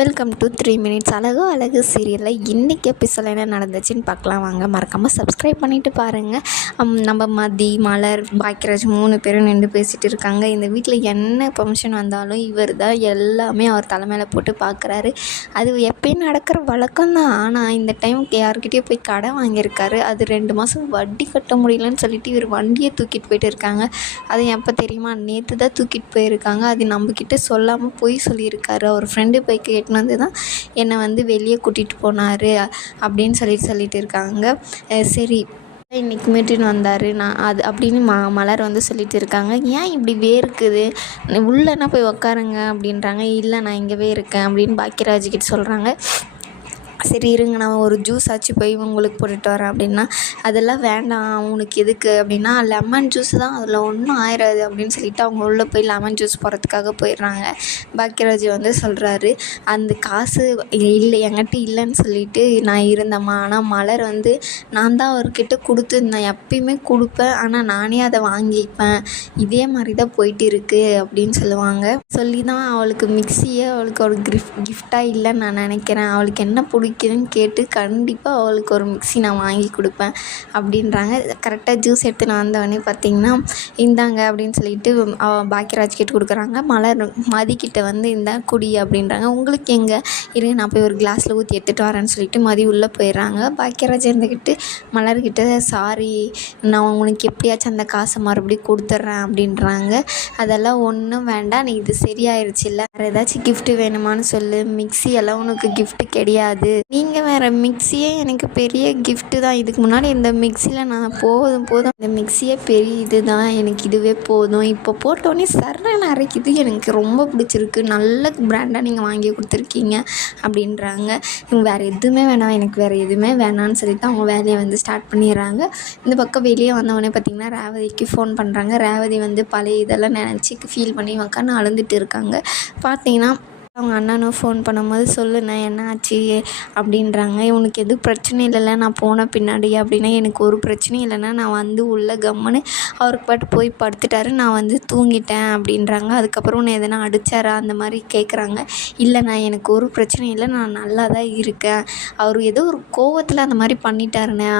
Welcome to 3 minutes அழகோ அழகு சீரியலில் இன்றைக்கி எபிசோடில் என்ன நடந்துச்சுன்னு பார்க்கலாம் வாங்க. மறக்காமல் சப்ஸ்கிரைப் பண்ணிவிட்டு பாருங்கள். நம்ம மதி, மலர், பாக்கியராஜ் 3 பேரும் நின்று பேசிகிட்டு இருக்காங்க. இந்த வீட்டில் என்ன ஃபங்க்ஷன் வந்தாலும் இவர் தான் எல்லாமே அவர் தலைமையில் போட்டு பார்க்குறாரு. அது எப்பயும் நடக்கிற வழக்கம் தான். ஆனால் இந்த டைம் யார்கிட்டயோ போய் கடை வாங்கியிருக்காரு. அது 2 மாதம் வட்டி கட்ட முடியலன்னு சொல்லிட்டு இவர் வண்டியை தூக்கிட்டு போயிட்டு இருக்காங்க. அது எப்போ தெரியுமா? நேற்று தான் தூக்கிட்டு போயிருக்காங்க. அது நம்மக்கிட்ட சொல்லாமல் போய் சொல்லியிருக்காரு. அவர் ஃப்ரெண்டு போய் கேட்டுன்னு வந்து தான் என்னை வந்து வெளியே கூட்டிகிட்டு போனார் அப்படின்னு சொல்லிட்டு இருக்காங்க. சரி இன்றைக்கி மீட்டுன்னு வந்தார் நான் அது அப்படின்னு மலர் வந்து சொல்லிட்டு இருக்காங்க. ஏன் இப்படி வேர்க்குது, உள்ளேன்னா போய் உக்காருங்க அப்படின்றாங்க. இல்லை நான் இங்கேவே இருக்கேன் அப்படின்னு பாக்கியராஜ்கிட்ட சொல்கிறாங்க. சரி இருங்க, நான் ஒரு ஜூஸ் ஆச்சு போய் உங்களுக்கு போட்டுட்டு வரேன் அப்படின்னா, அதெல்லாம் வேண்டாம் உனக்கு எதுக்கு அப்படின்னா, லெமன் ஜூஸ் தான் அதில் ஒன்றும் ஆயிடாது அப்படின்னு சொல்லிவிட்டு அவங்க உள்ளே போய் லெமன் ஜூஸ் போகிறதுக்காக போயிடுறாங்க. பாக்கியராஜ் வந்து சொல்கிறாரு, அந்த காசு இல்லை என்கிட்ட இல்லைன்னு சொல்லிட்டு நான் இருந்தேம்மா. ஆனால் மலர் வந்து நான் தான் அவர்கிட்ட கொடுத்துருந்தேன், எப்பயுமே கொடுப்பேன், ஆனால் நானே அதை வாங்கிப்பேன், இதே மாதிரி தான் போயிட்டு இருக்குது அப்படின்னு சொல்லுவாங்க. சொல்லி தான் அவளுக்கு மிக்சியை அவளுக்கு ஒரு கிஃப்டாக இல்லைன்னு நான் நினைக்கிறேன். அவளுக்கு என்ன பிடிக்குதுன்னு கேட்டு கண்டிப்பாக அவளுக்கு ஒரு மிக்சி நான் வாங்கி கொடுப்பேன் அப்படின்றாங்க. கரெக்டாக ஜூஸ் எடுத்து நான் வந்தவொடனே பார்த்திங்கன்னா, இந்தாங்க அப்படின்னு சொல்லிட்டு பாக்கியராஜ் கிட்ட கொடுக்குறாங்க. மலர் மதிக்கிட்ட வந்து இந்தா குடி அப்படின்றாங்க. உங்களுக்கு எங்கே இரு, நான் போய் ஒரு கிளாஸில் ஊற்றி எடுத்துகிட்டு வரேன்னு சொல்லிட்டு மதி உள்ளே போயிடுறாங்க. பாக்கியராஜ் இருந்துக்கிட்டு மலர்கிட்ட சாரி, நான் உனக்கு எப்படியாச்சும் அந்த காசை மறுபடியும் கொடுத்துட்றேன் அப்படின்றாங்க. அதெல்லாம் ஒன்றும் வேண்டாம், நீ இது சரியாயிருச்சு இல்லை, வேறு ஏதாச்சும் கிஃப்ட்டு வேணுமான்னு சொல்லு, மிக்சி எல்லாம் உனக்கு கிஃப்ட்டு கிடையாது, நீங்கள் வேறு மிக்சியே எனக்கு பெரிய கிஃப்ட்டு தான். இதுக்கு முன்னாடி இந்த மிக்சியில் நான் போதும் இந்த மிக்சியே பெரிய இது தான், எனக்கு இதுவே போதும், இப்போ போட்டோன்னே சரண அரைக்குது, எனக்கு ரொம்ப பிடிச்சிருக்கு, நல்ல பிராண்டாக நீங்கள் வாங்கி கொடுத்துருக்கீங்க அப்படின்றாங்க. இவங்க வேறு எதுவுமே வேணாம், எனக்கு வேறு எதுவுமே வேணான்னு சொல்லிட்டு அவங்க வேலையை வந்து ஸ்டார்ட் பண்ணிடுறாங்க. இந்த பக்கம் வெளியே வந்தவொடனே பார்த்திங்கன்னா ரேவதிக்கு ஃபோன் பண்ணுறாங்க. ரேவதி வந்து பழைய இதெல்லாம் நினச்சி ஃபீல் பண்ணி உக்காந்து அழுந்துட்டு இருக்காங்க. பார்த்திங்கன்னா அவங்க அண்ணனும் ஃபோன் பண்ணும்போது சொல்லுண்ணே என்ன ஆச்சு அப்படின்றாங்க. இவனுக்கு எதுவும் பிரச்சனை இல்லைல்ல நான் போன பின்னாடி அப்படின்னா, எனக்கு ஒரு பிரச்சனையும் இல்லைன்னா நான் வந்து உள்ளே கம்முன்னு அவருக்கு பாட்டு போய் படுத்துட்டாரு, நான் வந்து தூங்கிட்டேன் அப்படின்றாங்க. அதுக்கப்புறம் உன்னை எதனா அடித்தாரா அந்த மாதிரி கேட்குறாங்க. இல்லைண்ணா எனக்கு ஒரு பிரச்சனையும் இல்லை, நான் நல்லா தான் இருக்கேன், அவர் ஏதோ ஒரு கோவத்தில் அந்த மாதிரி பண்ணிட்டாருண்ணே,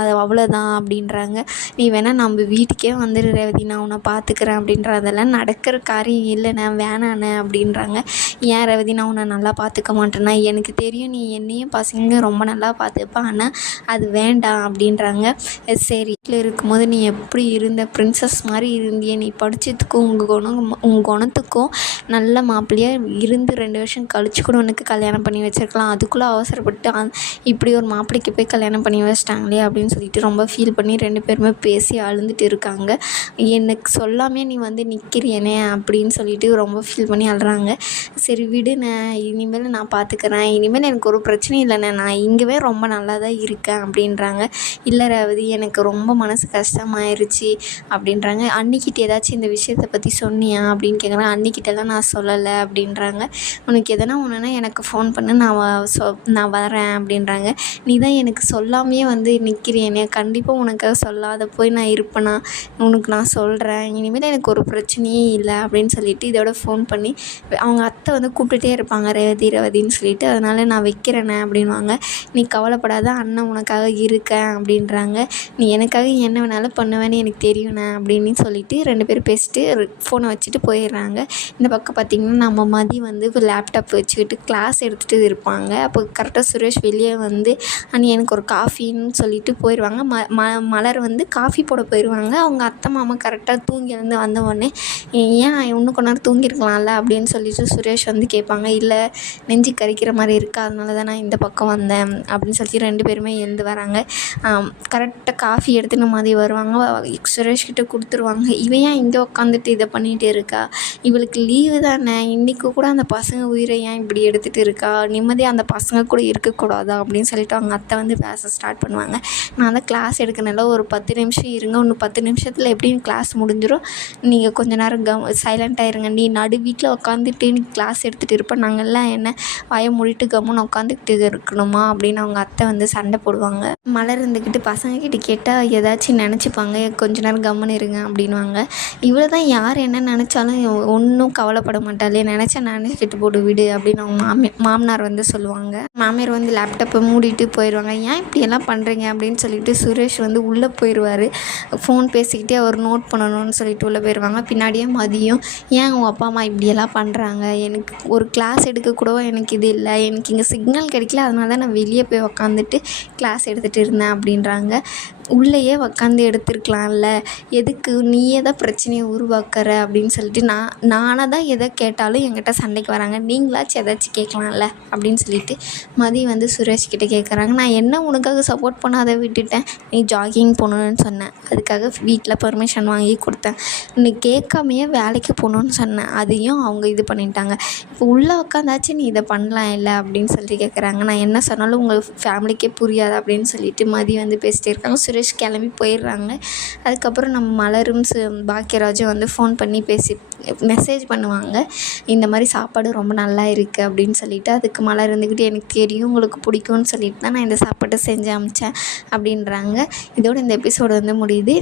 அது அவ்வளோதான் அப்படின்றாங்க. நீ வேணால் நம்ம வீட்டுக்கே வந்துடு ரேவதி, நான் உன்னை பார்த்துக்கிறேன் அப்படின்ற, அதெல்லாம் நடக்கிற காரியம் இல்லைண்ணே, வேணாண்ணே அப்படின்றாங்க. ஏன் ரேவதி, நான் உன்னை நல்லா பார்த்துக்க மாட்டேன்னா, எனக்கு தெரியும் நீ என்னையும் பசங்க ரொம்ப நல்லா பார்த்துப்ப, ஆனால் அது வேண்டாம் அப்படின்றாங்க. சரி வீட்டில் இருக்கும்போது நீ எப்படி இருந்த, பிரின்சஸ் மாதிரி இருந்தியே, நீ படித்ததுக்கும் உங்கள் குணத்துக்கும் நல்ல மாப்பிள்ளையாக இருந்து 2 வருஷம் கழிச்சு கூட உனக்கு கல்யாணம் பண்ணி வச்சுருக்கலாம், அதுக்குள்ளே அவசரப்பட்டு இப்படி ஒரு மாப்பிள்ளைக்கு போய் கல்யாணம் பண்ணி வச்சிட்டாங்களே அப்படின்னு சொல்லிட்டு ரொம்ப ஃபீல் பண்ணி 2 பேருமே பேசி அழுந்துட்டு இருக்காங்க. எனக்கு சொல்லாமே நீ வந்து நிற்கிறியனே அப்படின்னு சொல்லிட்டு ரொம்ப ஃபீல் பண்ணி அழுறாங்க. சரி விடுண்ணே, இனிமேல் நான் பார்த்துக்கிறேன், இனிமேல் எனக்கு ஒரு பிரச்சனையும் இல்லைண்ணே, நான் இங்கேவே ரொம்ப நல்லா தான் இருக்கேன் அப்படின்றாங்க. இல்லை ரேவதி எனக்கு ரொம்ப மனசு கஷ்டமாயிருச்சு அப்படின்றாங்க. அன்னிக்கிட்ட ஏதாச்சும் இந்த விஷயத்தை பற்றி சொன்னியா அப்படின்னு கேட்குறாங்க. அன்னிக்கிட்டலாம் நான் சொல்லலை அப்படின்றாங்க. உனக்கு எதனா ஒன்றுனா எனக்கு ஃபோன் பண்ணு, நான் வரேன் அப்படின்றாங்க. நீ தான் எனக்கு சொல்லாமையே வந்து நிற்கிறேனே, கண்டிப்பாக உனக்காக சொல்லாத போய் நான் இருப்பேனா, உனக்கு நான் சொல்கிறேன், இனிமேல் எனக்கு ஒரு பிரச்சனையே இல்லை அப்படின்னு சொல்லிட்டு இதோட ஃபோன் பண்ணி அவங்க அத்தை வந்து கூப்பிட்டுட்டே இருப்பாங்க ரேவதின்னு சொல்லிட்டு, அதனால் நான் வைக்கிறேனே அப்படின்வாங்க. நீ கவலைப்படாத, அண்ணன் உனக்காக இருக்கேன் அப்படின்றாங்க. நீ எனக்காக என்ன வேணாலும் பண்ணுவேன்னு எனக்கு தெரியுண்ணே அப்படின்னு சொல்லிட்டு 2 பேரும் பேசிட்டு ஃபோனை வச்சுட்டு போயிடுறாங்க. இந்த பக்கம் பார்த்திங்கன்னா நம்ம மதி வந்து லேப்டாப் வச்சுக்கிட்டு கிளாஸ் எடுத்துகிட்டு இருப்பாங்க. அப்போ கரெக்டாக சுரேஷ் வெளியே வந்து அண்ணி எனக்கு ஒரு காஃபின்னு சொல்லிட்டு போயிடுவாங்க. மலர் வந்து காஃபி போட போயிடுவாங்க. அவங்க அத்தை மாமா கரெக்டாக தூங்கி வந்து வந்த உடனே ஏன் இன்னும் கொஞ்ச நேரம் தூங்கியிருக்கலாம்ல அப்படின்னு சொல்லிட்டு சுரேஷ் வந்து கேட்பாங்க. இல்லை நெஞ்சு கறிக்கிற மாதிரி இருக்கா, அதனால தான் நான் இந்த பக்கம் வந்தேன் அப்படின்னு சொல்லி 2 பேருமே எழுந்து வராங்க. கரெக்டாக காஃபி எடுத்துன்னு மாதிரி வருவாங்க. சுரேஷ்கிட்ட கொடுத்துருவாங்க. இவன் ஏன் இங்கே உட்காந்துட்டு இதை பண்ணிகிட்டு இருக்கா, இவளுக்கு லீவு தானே, இன்றைக்கு கூட அந்த பசங்க உயிரை ஏன் இப்படி எடுத்துகிட்டு இருக்கா, நிம்மதியாக அந்த பசங்க கூட இருக்கக்கூடாதா அப்படின்னு சொல்லிட்டு அவங்க அத்தை வந்து பேச ஸ்டார்ட் பண்ணுவாங்க. நான் தான் கிளாஸ் எடுக்கனால ஒரு 10 நிமிஷம் இருங்க, இன்னும் 10 நிமிஷத்தில் எப்படியும் கிளாஸ் முடிஞ்சிடும், நீங்கள் கொஞ்ச நேரம் சைலண்ட்டாக இருங்க, நீ நடு வீட்டில் உட்காந்துட்டு நீ கிளாஸ் எடுத்துகிட்டு இருப்பேன். நாங்கள்லாம் என்ன வாயை மூடிட்டு கம்முன்னு உட்காந்துக்கிட்டு இருக்கணுமா அப்படின்னு அவங்க அத்தை வந்து சண்டை போடுவாங்க. மலர் இருந்துக்கிட்டு பசங்கக்கிட்ட கேட்டால் ஏதாச்சும் நினச்சிப்பாங்க, கொஞ்ச நேரம் கம்முன்னு இருங்க அப்படின்வாங்க. இவ்வளோ தான் யார் என்ன நினச்சாலும் ஒன்றும் கவலைப்பட மாட்டாளே, நினச்சா நினச்சிக்கிட்டு போட்டு விடு அப்படின்னு அவங்க மாமனார் வந்து சொல்லுவாங்க. மாமியார் வந்து லேப்டாப்பை மூடிட்டு போயிடுவாங்க. ஏன் இப்படியெல்லாம் பண்ணுறீங்க அப்படின்னு சொல்லிட்டு சுரேஷ் வந்து உள்ளே போயிடுவார். ஃபோன் பேசிக்கிட்டே அவர் நோட் பண்ணணும்னு சொல்லிட்டு உள்ளே போயிடுவாங்க. பின்னாடியே மதியம் ஏன் உங்கள் அப்பா அம்மா இப்படியெல்லாம் பண்ணுறாங்க, எனக்கு ஒரு கிளாஸ் எடுக்கக்கூடவோ எனக்கு இது இல்லை, எனக்கு இங்கே சிக்னல் கிடைக்கல, அதனால தான் நான் வெளியே போய் உக்காந்துட்டு கிளாஸ் எடுத்துகிட்டு இருந்தேன் அப்படின்றாங்க. உள்ளேயே உக்காந்து எடுத்துருக்கலாம்ல, எதுக்கு நீயே தான் பிரச்சனையை உருவாக்குற அப்படின்னு சொல்லிட்டு நானாக தான் எதை கேட்டாலும் என்கிட்ட சண்டைக்கு வராங்க, நீங்களாச்சும் ஏதாச்சும் கேட்கலாம்ல அப்படின்னு சொல்லிட்டு மதி வந்து சுரேஷ் கிட்டே கேட்குறாங்க. நான் என்ன உனக்காக சப்போர்ட் பண்ண அதை விட்டுட்டேன், நீ ஜாகிங் போகணுன்னு சொன்னேன், அதுக்காக வீட்டில் பர்மிஷன் வாங்கி கொடுத்தேன், நீ கேட்காமையே வேலைக்கு போகணுன்னு சொன்னேன், அதையும் அவங்க இது பண்ணிட்டாங்க, இப்போ உள்ளே உட்காந்தாச்சும் நீ இதை பண்ணலாம் இல்லை அப்படின்னு சொல்லிட்டு கேட்குறாங்க. நான் என்ன சொன்னாலும் உங்கள் ஃபேமிலிக்கே புரியாது அப்படின்னு சொல்லிட்டு மதி வந்து பேசிகிட்டே இருக்காங்க. சுரேஷ் கிளம்பி போயிடுறாங்க. அதுக்கப்புறம் நம்ம மலரும் பாக்கியராஜும் வந்து ஃபோன் பண்ணி மெசேஜ் பண்ணுவாங்க, இந்த மாதிரி சாப்பாடு ரொம்ப நல்லா இருக்குது அப்படின்னு சொல்லிட்டு. அதுக்கு மலர் இருந்துக்கிட்டு எனக்கு தெரியும் உங்களுக்கு பிடிக்கும்னு சொல்லிட்டு தான் நான் இந்த சாப்பாட்டை செஞ்சு அமிச்சேன் அப்படின்றாங்க. இதோட இந்த எபிசோடு வந்து முடியுது.